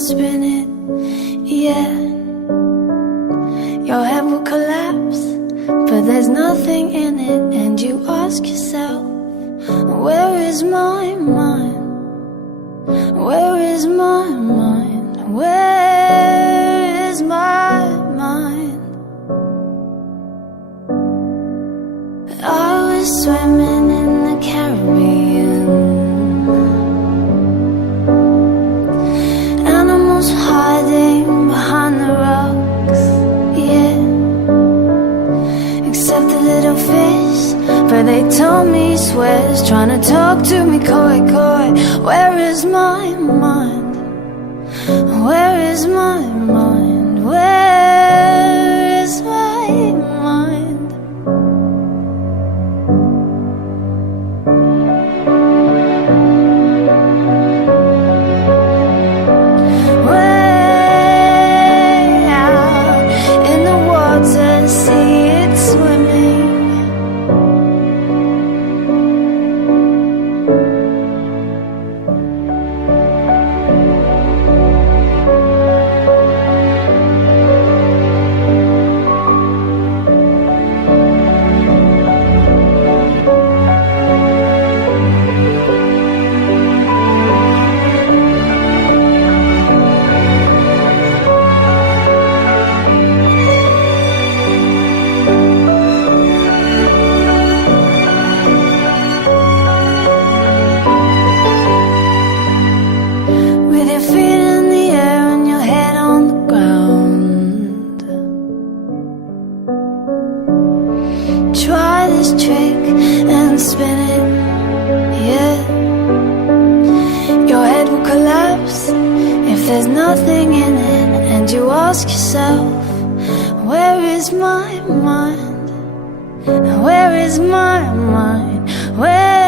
spin it, yeah. Your head will collapse, but there's nothing in it. And you ask yourself, where is my mind? Where is my mind? Where is my mind? I was swimming in the Caribbean, animals hiding behind the rocks, yeah. Except the little fish, but they told me swears, trying to talk to me coy, coy. Where is my mind? Where is my mind? Where is my mind? Way out in the water, see it swimming. With your feet in the air and your head on the ground, try this trick and spin it, yeah. Your head will collapse if there's nothing in it. And you ask yourself, where is my mind? Where is my mind? Where